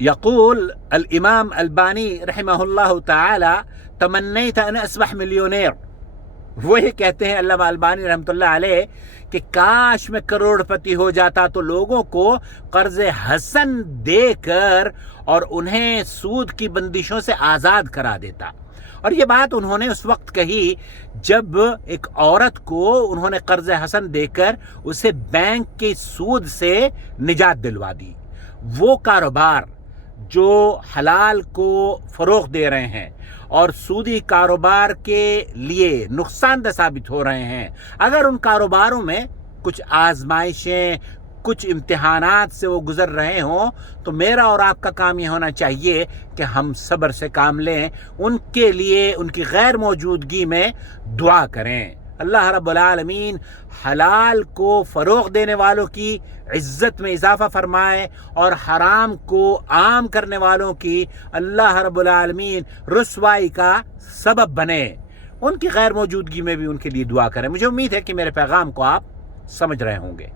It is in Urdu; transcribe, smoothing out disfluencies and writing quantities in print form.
يقول الإمام البانی رحمہ اللہ تعالی تمنیت ان اصبح مليونير. وہی کہتے ہیں علامہ البانی رحمۃ اللہ علیہ کہ کاش میں کروڑ پتی ہو جاتا تو لوگوں کو قرض حسن دے کر اور انہیں سود کی بندشوں سے آزاد کرا دیتا. اور یہ بات انہوں نے اس وقت کہی جب ایک عورت کو انہوں نے قرض حسن دے کر اسے بینک کے سود سے نجات دلوا دی. وہ کاروبار جو حلال کو فروغ دے رہے ہیں اور سودی کاروبار کے لیے نقصان دہ ثابت ہو رہے ہیں، اگر ان کاروباروں میں کچھ آزمائشیں، کچھ امتحانات سے وہ گزر رہے ہوں، تو میرا اور آپ کا کام یہ ہونا چاہیے کہ ہم صبر سے کام لیں، ان کے لیے ان کی غیر موجودگی میں دعا کریں. اللہ رب العالمین حلال کو فروغ دینے والوں کی عزت میں اضافہ فرمائے اور حرام کو عام کرنے والوں کی اللہ رب العالمین رسوائی کا سبب بنے. ان کی غیر موجودگی میں بھی ان کے لیے دعا کریں. مجھے امید ہے کہ میرے پیغام کو آپ سمجھ رہے ہوں گے.